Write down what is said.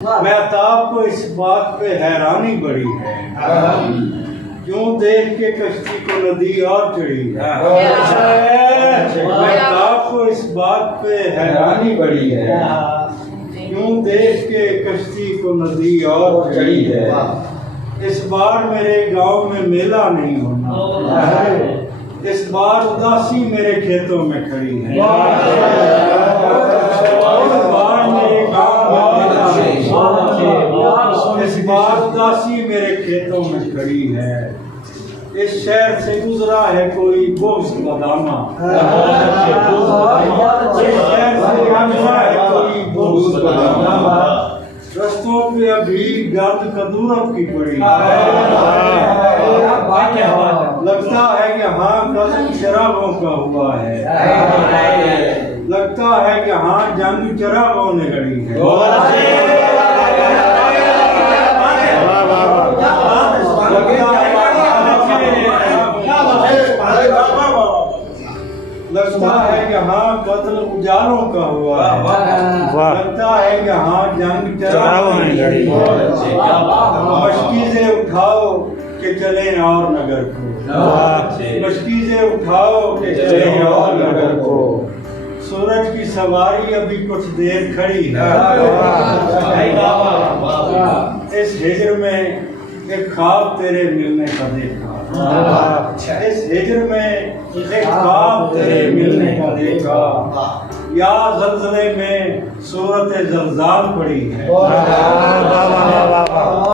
مہتاب کو اس بات پہ حیرانی بڑی ہے، کیوں دیکھ کے کشتی کو ندی اور چڑھی ہے۔ مہتاب کو اس بات پہ حیرانی بڑی ہے، کیوں دیکھ کے کشتی کو ندی اور چڑھی ہے۔ اس بار میرے گاؤں میں میلہ نہیں ہونا، اس بار اداسی میرے کھیتوں میں کھڑی ہے۔ اس بار اداسی میرے کھیتوں میں کھڑی ہے۔ اس شہر سے گزرا ہے کوئی بغض بدامہ، اس شہر سے گزرا ہے کوئی بغض بدامہ، رستوں پہ ابھی گرد کدورت کی پڑی ہے۔ لگتا ہے کہ ہاں قتل شرابوں کا ہوا ہے، لگتا ہے کہ ہاں جنگ چراغوں نے لڑی ہے۔ لگتا ہے کہ ہاں قتل اجالوں کا ہوا ہے، لگتا ہے کہ ہاں جنگ چراغوں نے لڑی ہے۔ مشکیزیں اٹھاؤ کہ چلیں اور نگر کو، مشکیزیں اٹھاؤ کہ چلیں اور نگر کو، سورج کی سواری ابھی کچھ دیر کھڑی ہے۔ اس ہجر میں ایک خواب تیرے ملنے کا دیکھا، اس ہجر میں ایک خواب تیرے ملنے کا دیکھا، یا زلزلے میں صورت زلزال پڑی ہے۔